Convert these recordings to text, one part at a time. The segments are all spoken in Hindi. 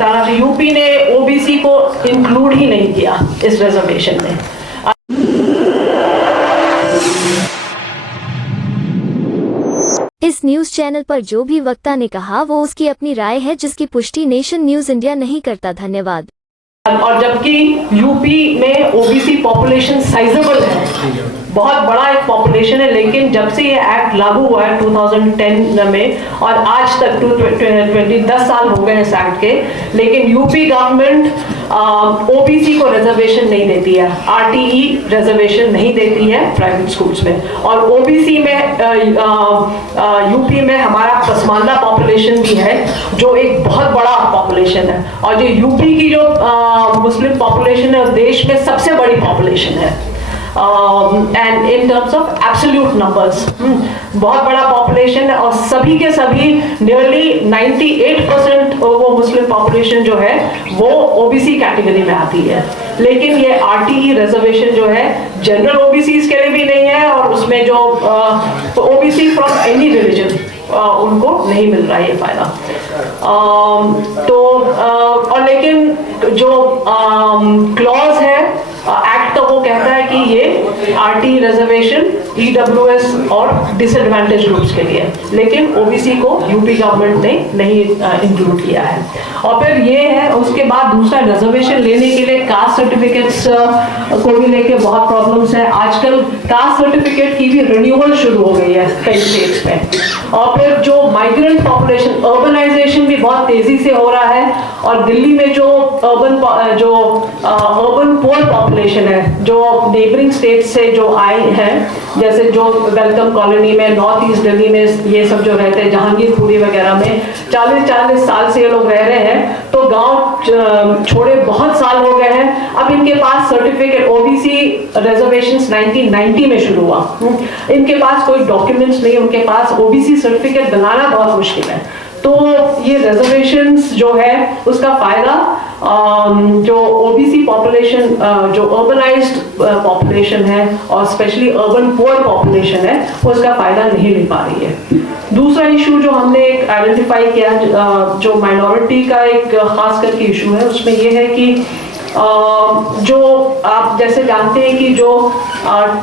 बताना था, यूपी ने ओबीसी को इंक्लूड ही नहीं किया इस रिजर्वेशन में। इस न्यूज चैनल पर जो भी वक्ता ने कहा वो उसकी अपनी राय है, जिसकी पुष्टि नेशन न्यूज इंडिया नहीं करता। धन्यवाद। और जबकि यूपी में ओबीसी पॉपुलेशन साइजेबल है, बहुत बड़ा एक पॉपुलेशन है, लेकिन जब से ये एक्ट लागू हुआ है 2010 में और आज तक 10 साल हो गए इस एक्ट के, लेकिन यूपी गवर्नमेंट ओबीसी को रिजर्वेशन नहीं देती है, आरटीई रिजर्वेशन नहीं देती है प्राइवेट स्कूल्स में। और ओबीसी में यूपी में हमारा पसमानदा पॉपुलेशन भी है, जो एक बहुत बड़ा पॉपुलेशन है, और जो यूपी की जो मुस्लिम पॉपुलेशन है देश में सबसे बड़ी पॉपुलेशन है, and in terms of absolute numbers बहुत बड़ा पॉपुलेशन है, और सभी के सभी नियरली 98% वो मुस्लिम पॉपुलेशन जो है वो ओबीसी कैटेगरी में आती है। लेकिन ये आरटीई रिजर्वेशन जो है जनरल ओबीसी के लिए भी नहीं है, और उसमें जो ओबीसी फ्रॉम एनी रिलीजन उनको नहीं मिल रहा है ये फायदा। और लेकिन जो क्लॉज है एक्ट का, वो कहता है कि ये आरटी रिजर्वेशन ईडब्ल्यूएस और डिसएडवांटेज ग्रुप्स के लिए, लेकिन ओबीसी को यूपी गवर्नमेंट ने नहीं इंक्लूड किया है। और फिर ये है, उसके बाद दूसरा रिजर्वेशन लेने के लिए कास्ट सर्टिफिकेट्स को भी लेके बहुत प्रॉब्लम्स है। आजकल कास्ट सर्टिफिकेट की भी रिन्यूअल शुरू हो गई है कई स्टेट्स में। और फिर जो माइग्रेंट पॉपुलेशन, अर्बनाइजेशन भी बहुत तेजी से हो रहा है, और दिल्ली में जो अर्बन पुअर पॉपुलेशन है, जो नेबरिंग स्टेट से जो आए हैं, जैसे जो वेलकम कॉलोनी में, नॉर्थ ईस्ट दिल्ली में ये सब जो रहते हैं, जहांगीरपुरी वगैरह में 40-40 साल से ये लोग रह रहे हैं, तो गांव छोड़े बहुत साल हो गए हैं। अब इनके पास सर्टिफिकेट, ओबीसी रिजर्वेशंस 1990 में शुरू हुआ, इनके पास कोई डॉक्यूमेंट्स नहीं, उनके पास ओबीसी सर्टिफिकेट बनाना बहुत मुश्किल है। तो ये रिजर्वेशंस जो है उसका फायदा जो ओबीसी पॉपुलेशन, जो अर्बनाइज्ड पॉपुलेशन है और स्पेशली अर्बन पुअर पॉपुलेशन है, उसका फायदा नहीं ले पा रही है। दूसरा इशू जो हमने एक आइडेंटिफाई किया, जो माइनॉरिटी का एक खास करके इशू है, उसमें ये है कि जो आप जैसे जानते हैं कि जो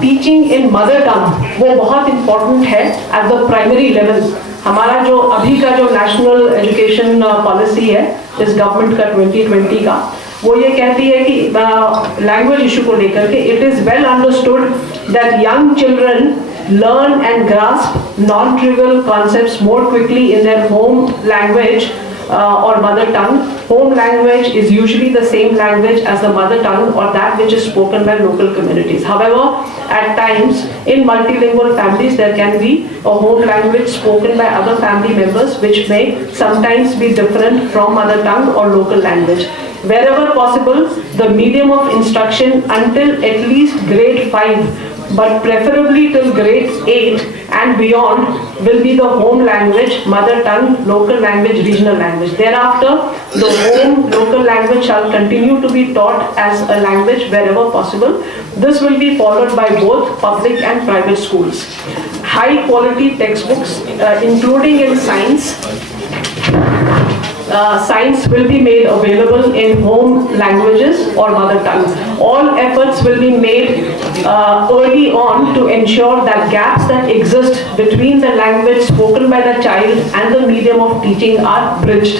टीचिंग इन मदर टंग वो बहुत इम्पोर्टेंट है एट द प्राइमरी लेवल। हमारा जो अभी का जो नेशनल एजुकेशन पॉलिसी है इस गवर्नमेंट का 2020 का, वो ये कहती है कि लैंग्वेज इशू को लेकर के, it is well understood that young children learn and grasp non-trivial concepts more quickly in their home language or mother tongue. Home language is usually the same language as the mother tongue or that which is spoken by local communities. However, at times in multilingual families there can be a home language spoken by other family members which may sometimes be different from mother tongue or local language. Wherever possible, the medium of instruction until at least grade 5, but preferably till grade 8 and beyond, will be the home language, mother tongue, local language, regional language. Thereafter, the home local language shall continue to be taught as a language wherever possible. This will be followed by both public and private schools. High quality textbooks, including in science, science will be made available in home languages or mother tongue. All efforts will be made early on to ensure that gaps that exist between the language spoken by the child and the medium of teaching are bridged.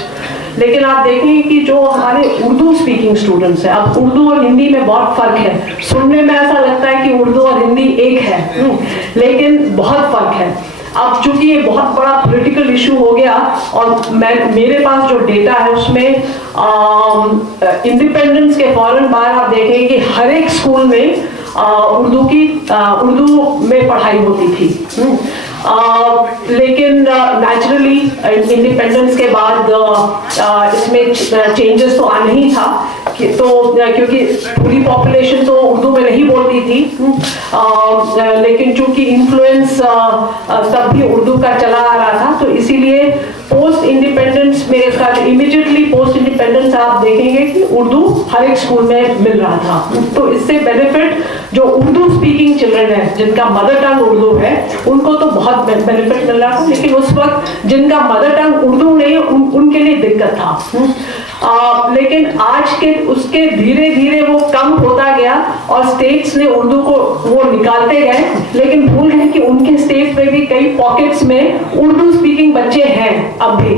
लेकिन आप देखेंगे कि जो हमारे उर्दू स्पीकिंग स्टूडेंट्स हैं, अब उर्दू और हिंदी में बहुत फर्क है। सुनने में ऐसा लगता है कि उर्दू और हिंदी एक है, लेकिन बहुत फर्क है। अब चूंकि ये बहुत बड़ा पॉलिटिकल इशू हो गया, और मेरे पास जो डेटा है उसमें इंडिपेंडेंस के फौरन बाद आप देखेंगे कि हर एक स्कूल में उर्दू में पढ़ाई होती थी। लेकिन नेचुरली इंडिपेंडेंस के बाद इसमें चेंजेस तो आना ही था, तो क्योंकि पूरी पॉपुलेशन तो उर्दू में नहीं बोलती थी, लेकिन चूंकि इन्फ्लुएंस तब भी उर्दू का चला आ रहा था, तो इसीलिए पोस्ट इंडिपेंडेंस में इमीडिएटली पोस्ट इंडिपेंडेंस आप देखेंगे कि उर्दू हर एक स्कूल में मिल रहा था। तो इससे बेनिफिट जो उर्दू स्पीकिंग चिल्ड्रन है, जिनका मदर टंग उर्दू है, उनको तो बहुत बेनिफिट मिल रहा था, लेकिन उस वक्त जिनका मदर टंग उर्दू नहीं, उनके लिए दिक्कत था। लेकिन आज के उसके धीरे धीरे वो कम होता गया और स्टेट्स ने उर्दू को वो निकालते गए, लेकिन भूल गए कि उनके स्टेट में भी कई पॉकेट्स में उर्दू स्पीकिंग बच्चे हैं अब भी।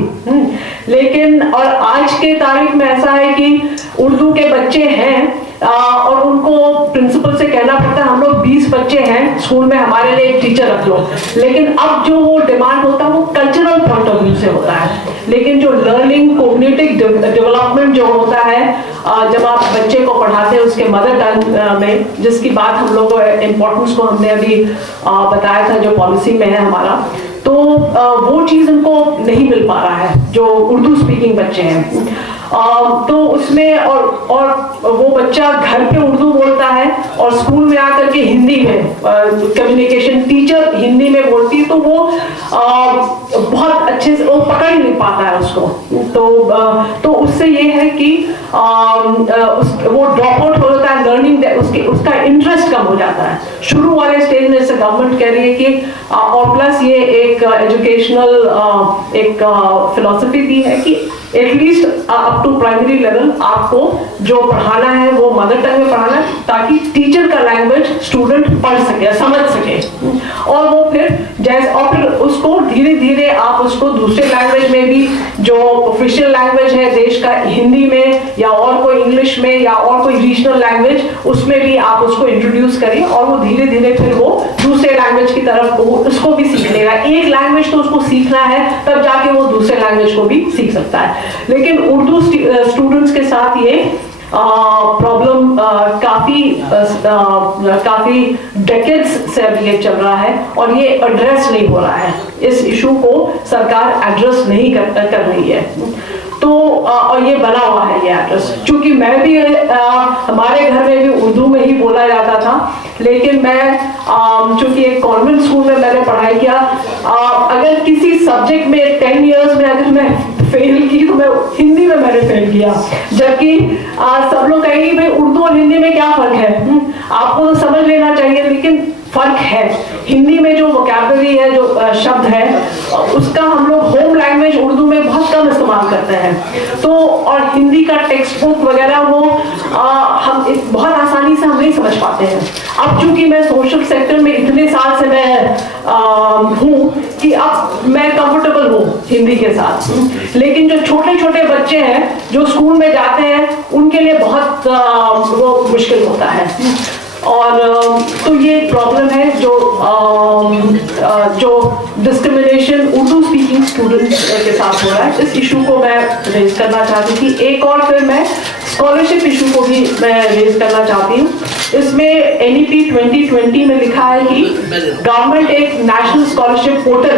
लेकिन और आज के तारीख में ऐसा है कि उर्दू के बच्चे हैं और उनको प्रिंसिपल से कहना पड़ता है हम लोग 20 बच्चे हैं स्कूल में, हमारे लिए एक टीचर रख लो। लेकिन अब जो वो डिमांड होता है वो कल्चरल पॉइंट ऑफ व्यू से होता है, लेकिन जो लर्निंग कोग्निटिव डेवलपमेंट जो होता है जब आप बच्चे को पढ़ाते हैं उसके मदर टंग में, जिसकी बात हम लोग इम्पोर्टेंस को हमने अभी बताया था जो पॉलिसी में है हमारा, तो वो चीज़ उनको नहीं मिल पा रहा है जो उर्दू स्पीकिंग बच्चे हैं। तो उसमें और वो बच्चा घर पे उर्दू बोलता है और स्कूल में आकर के हिंदी में कम्युनिकेशन टीचर हिंदी में बोलती है, तो वो बहुत अच्छे से वो पकड़ नहीं पाता है उसको। तो उससे ये है कि वो ड्रॉप आउट हो जाता है लर्निंग, उसका इंटरेस्ट कम हो जाता है शुरू वाले स्टेज में। से गवर्नमेंट कह रही है कि और प्लस ये एक एजुकेशनल एक फिलॉसफी भी है कि at least up to primary level आपको जो पढ़ाना है वो मदर टंग में पढ़ाना है, ताकि टीचर का लैंग्वेज स्टूडेंट पढ़ सके, समझ सके। और वो फिर फिर उसको धीरे धीरे आप उसको दूसरे लैंग्वेज में भी, जो ऑफिशियल लैंग्वेज है देश का हिंदी में या और कोई इंग्लिश में या और कोई रीजनल लैंग्वेज, उसमें भी आप उसको इंट्रोड्यूस करिए और वो धीरे धीरे फिर वो दूसरे लैंग्वेज की तरफ उसको भी सीख लेगा। एक लैंग्वेज तो उसको सीखना है, तब जाके वो दूसरे लैंग्वेज को भी सीख सकता है। लेकिन उर्दू स्टूडेंट्स के साथ ये प्रॉब्लम काफी डेकेड्स से अब ये चल रहा है और ये एड्रेस नहीं हो रहा है। इस इशू को सरकार एड्रेस नहीं कर रही है। तो और ये बना हुआ है ये एड्रेस, क्योंकि मैं भी हमारे घर में भी उर्दू में ही बोला जाता था, लेकिन मैं चूंकि एक कॉन्वेंट स्कूल में मैंने पढ़ाई किया, अगर किसी सब्जेक्ट में 10 इयर्स में अगर मैं फेल की तो मैं हिंदी में मैंने फेल किया, जबकि सब लोग कहेंगे भाई उर्दू और हिंदी में क्या फर्क है, आपको तो समझ लेना चाहिए, लेकिन फर्क है। हिंदी में जो वोकैबुलरी है, जो शब्द है, उसका हम लोग होम लैंग्वेज उर्दू में बहुत कम इस्तेमाल करते हैं। तो और हिंदी का टेक्स्ट बुक वगैरह वो हम बहुत आसानी से हम नहीं समझ पाते हैं। अब चूंकि मैं सोशल सेक्टर में इतने साल से मैं हूँ कि अब मैं कंफर्टेबल हूँ हिंदी के साथ, लेकिन जो छोटे छोटे बच्चे हैं जो स्कूल में जाते हैं उनके लिए बहुत वो मुश्किल होता है। और तो ये प्रॉब्लम है जो डिस्क्रिमिनेशन उर्दू स्पीकिंग स्टूडेंट्स के साथ हो रहा है। इस इशू को मैं रेज करना चाहती थी। एक और फिर मैं स्कॉलरशिप इशू को भी मैं रेज करना चाहती हूँ। इसमें NEP 2020 में लिखा है कि गवर्नमेंट एक नेशनल स्कॉलरशिप पोर्टल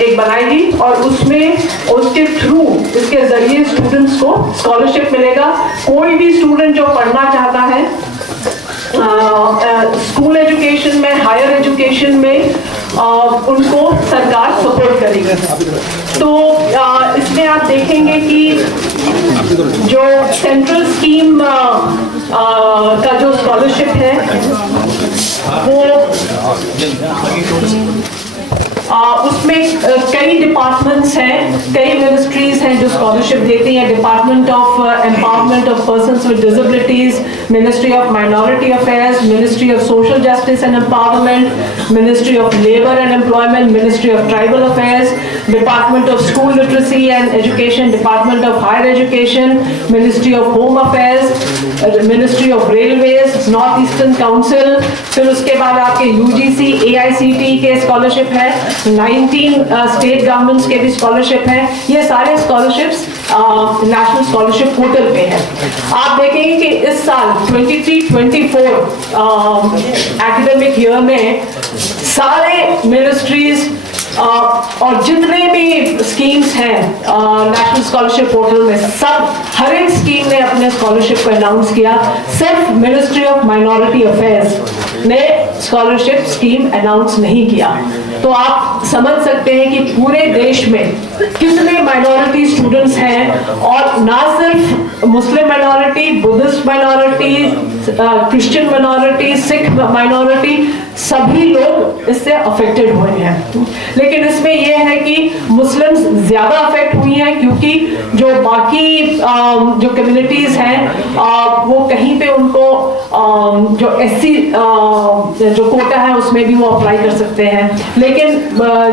एक बनाएगी और उसमें उसके थ्रू इसके जरिए स्टूडेंट्स को स्कॉलरशिप मिलेगा। कोई भी स्टूडेंट जो पढ़ना चाहता है स्कूल एजुकेशन में, हायर एजुकेशन में, उनको सरकार सपोर्ट करेगी। तो इसमें आप देखेंगे कि जो सेंट्रल स्कीम का जो स्कॉलरशिप है वो उसमें कई डिपार्टमेंट्स हैं, कई मिनिस्ट्रीज हैं जो स्कॉलरशिप देती हैं। Department of empowerment of persons with disabilities, ministry of minority affairs, ministry of social justice and empowerment, ministry of labour and employment, ministry of tribal affairs, department of school literacy and education, department of higher education, ministry of home affairs, ministry of railways, north eastern council. फिर उसके बाद आपके UGC AICTE के स्कॉलरशिप है, 19 स्टेट गवर्नमेंट्स के भी स्कॉलरशिप है। ये सारे स्कॉलरशिप्स नेशनल स्कॉलरशिप पोर्टल पे है। आप देखेंगे कि इस साल 23-24 एकेडमिक ईयर में सारे मिनिस्ट्रीज और जितने भी स्कीम्स हैं नेशनल स्कॉलरशिप पोर्टल में, सब हर एक स्कीम ने अपने स्कॉलरशिप को अनाउंस किया। सिर्फ मिनिस्ट्री ऑफ माइनॉरिटी अफेयर्स ने स्कॉलरशिप स्कीम अनाउंस नहीं किया। तो आप समझ सकते हैं कि पूरे देश में कितने माइनॉरिटी स्टूडेंट्स हैं, और ना सिर्फ मुस्लिम minority, Buddhist minority, Christian minority, Sikh minority, सभी लोग इससे अफेक्टेड हुए हैं। लेकिन इसमें यह है कि मुस्लिम्स ज्यादा अफेक्ट हुई हैं, क्योंकि जो बाकी जो कम्युनिटीज हैं वो कहीं पे उनको जो SC जो कोटा है उसमें भी वो अप्लाई कर सकते हैं, लेकिन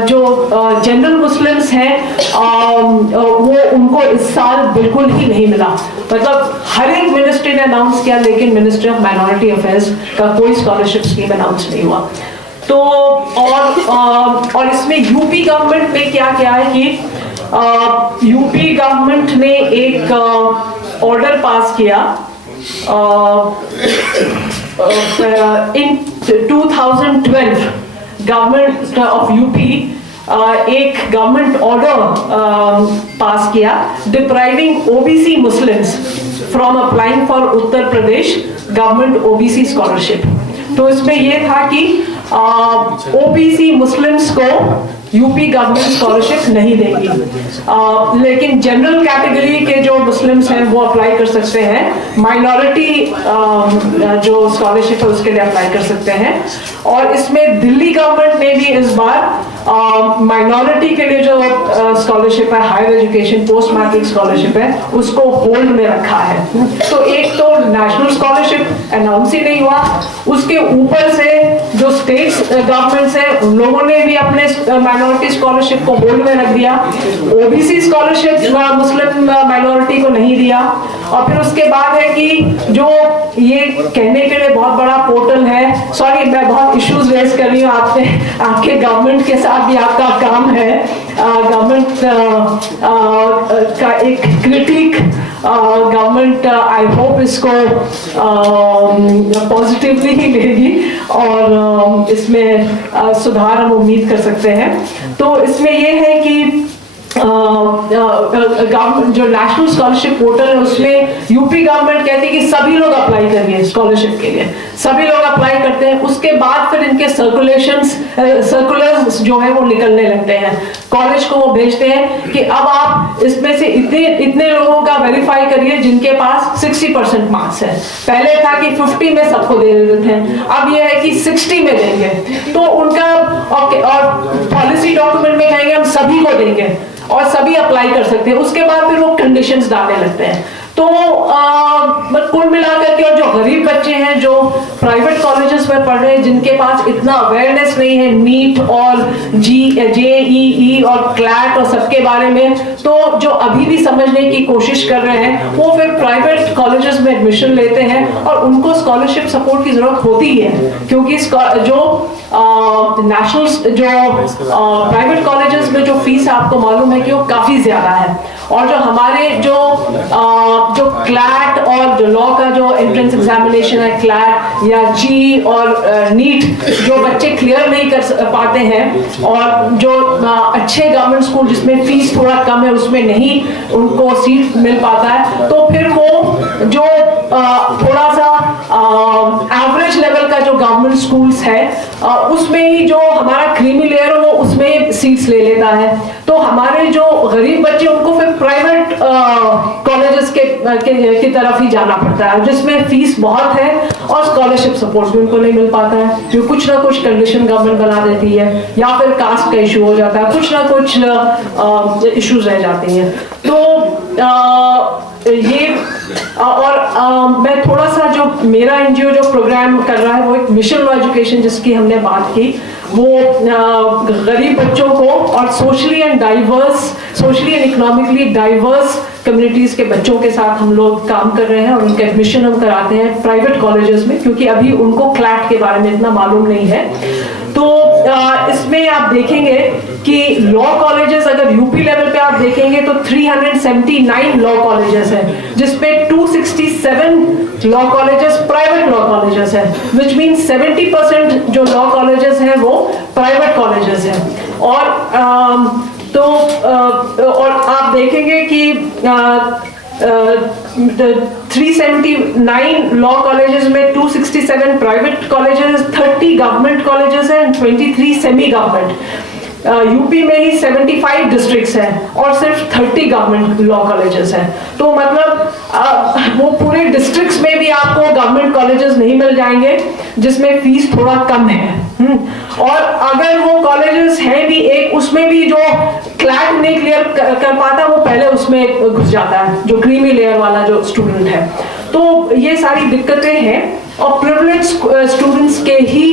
जो जनरल मुस्लिम्स हैं वो उनको इस साल बिल्कुल ही नहीं मिला। मतलब हर एक मिनिस्ट्री ने अनाउंस किया, लेकिन मिनिस्ट्री ऑफ माइनॉरिटी अफेयर्स का कोई स्कॉलरशिप स्कीम अनाउंस नहीं हुआ। तो और इसमें यूपी गवर्नमेंट ने क्या किया है कि यूपी गवर्नमेंट ने एक ऑर्डर पास किया इन 2012 गवर्नमेंट ऑफ यूपी एक गवर्नमेंट ऑर्डर पास किया depriving OBC Muslims from applying for Uttar Pradesh government OBC scholarship. तो इसमें यह था कि ओबीसी मुस्लिम्स को यूपी गवर्नमेंट स्कॉलरशिप नहीं देगी, लेकिन जनरल कैटेगरी के जो मुस्लिम्स हैं वो अप्लाई कर सकते हैं, माइनॉरिटी जो स्कॉलरशिप है उसके लिए अप्लाई कर सकते हैं। और इसमें दिल्ली गवर्नमेंट ने भी इस बार माइनॉरिटी के लिए जो स्कॉलरशिप है, higher education post matric scholarship है, उसको होल्ड में रखा है। तो एक तो नेशनल स्कॉलरशिप अनाउंस ही नहीं हुआ, उसके ऊपर से जो स्टेट्स गवर्नमेंट्स है उन लोगों ने भी अपने माइनॉरिटी स्कॉलरशिप को होल्ड में रख दिया, ओबीसी स्कॉलरशिप मुस्लिम माइनॉरिटी को नहीं दिया। और फिर उसके बाद है कि जो ये कहने के लिए बहुत बड़ा पोर्टल है, सॉरी मैं बहुत इश्यूज रेज कर रही हूँ आपके गवर्नमेंट के साथ भी आपका काम है, गवर्नमेंट का एक क्रिटिक गवर्नमेंट आई होप इसको पॉजिटिवली ही लेगी और इसमें सुधार हम उम्मीद कर सकते हैं। तो इसमें यह है कि गवर्नमेंट जो नेशनल स्कॉलरशिप पोर्टल है उसमें यूपी गवर्नमेंट कहती है कि सभी लोग अप्लाई करिए स्कॉलरशिप के लिए, सभी लोग अप्लाई करते हैं। उसके बाद फिर इनके सर्कुलर्स जो है वो निकलने लगते हैं, कॉलेज को वो भेजते हैं कि अब आप इसमें से इतने लोगों का वेरीफाई करिए जिनके पास 60% मार्क्स है। पहले था कि 50 में सबको दे देते थे, अब ये है कि 60 में देंगे। तो उनका और पॉलिसी डॉक्यूमेंट में कहेंगे हम सभी को देंगे और सभी अप्लाई कर सकते हैं। उसके बाद फिर वो कंडीशंस डालने लगते हैं। तो कुल मिलाकर के और जो गरीब बच्चे हैं जो प्राइवेट कॉलेजेस में पढ़ रहे हैं, जिनके पास इतना अवेयरनेस नहीं है नीट और JEE और क्लैट और सबके बारे में, तो जो अभी भी समझने की कोशिश कर रहे हैं वो फिर प्राइवेट कॉलेजेस में एडमिशन लेते हैं और उनको स्कॉलरशिप सपोर्ट की जरूरत होती है, क्योंकि जो नेशनल जो प्राइवेट कॉलेजेस में जो फीस आपको मालूम है कि वो काफी ज्यादा है। और जो हमारे जो क्लैट और जो लॉ का जो एंट्रेंस एग्जामिनेशन है, क्लैट या जी और नीट, जो बच्चे क्लियर नहीं कर पाते हैं और जो अच्छे गवर्नमेंट स्कूल जिसमें फीस थोड़ा कम है उसमें नहीं उनको सीट मिल पाता है, तो फिर वो जो थोड़ा सा एवरेज लेवल का जो गवर्नमेंट स्कूल्स है उसमें ही जो हमारा क्रीमी लेयर वो उसमें सीट्स ले लेता है। तो हमारे जो गरीब बच्चे उनको फिर प्राइवेट कॉलेजेस की तरफ ही जाना पड़ता है, जिसमें फीस बहुत है और स्कॉलरशिप सपोर्ट भी उनको नहीं मिल पाता है, जो कुछ ना कुछ कंडीशन गवर्नमेंट बना देती है या फिर कास्ट का इशू हो जाता है, कुछ ना कुछ इश्यूज रह जाती हैं। तो ये और मैं थोड़ा सा जो मेरा एनजीओ जो प्रोग्राम कर रहा है वो एक मिशन लो एजुकेशन जिसकी हमने बात की, वो गरीब बच्चों को और socially and economically diverse communities के बच्चों के साथ हम लोग काम कर रहे हैं और उनका एडमिशन हम कराते हैं प्राइवेट कॉलेजेस में, क्योंकि अभी उनको क्लैट के बारे में इतना मालूम नहीं है। तो इसमें आप देखेंगे कि लॉ कॉलेजेस अगर यूपी लेवल पे आप देखेंगे तो 379 लॉ कॉलेजेस हैं, जिसमें 267 law colleges private law colleges हैं, विच मीन 70% जो लॉ कॉलेजेस हैं वो प्राइवेट कॉलेजेस हैं। और आप देखेंगे कि 379 लॉ कॉलेजेस में 267 प्राइवेट कॉलेजेस, 30 गवर्नमेंट कॉलेजेस हैं, 23 सेमी गवर्नमेंट। यूपी में ही 75 डिस्ट्रिक्ट्स हैं और सिर्फ 30 गवर्नमेंट लॉ कॉलेजेस हैं। तो मतलब वो पूरे डिस्ट्रिक्ट्स में भी आपको गवर्नमेंट कॉलेजेस नहीं मिल जाएंगे जिसमें फीस थोड़ा कम है। और अगर वो कॉलेजेस हैं भी एक, उसमें भी जो क्लैट नहीं क्लियर कर पाता वो पहले उसमें घुस जाता है, जो क्रीमी लेयर वाला जो स्टूडेंट है। तो ये सारी दिक्कतें हैं और प्रिविलेज स्टूडेंट्स के ही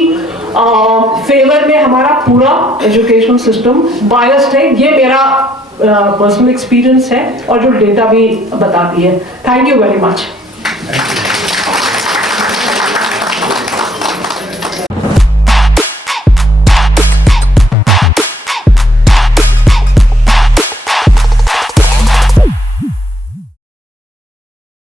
फेवर में हमारा पूरा एजुकेशन सिस्टम बायस्ड है। ये मेरा पर्सनल एक्सपीरियंस है और जो डेटा भी बताती है। Thank you very much.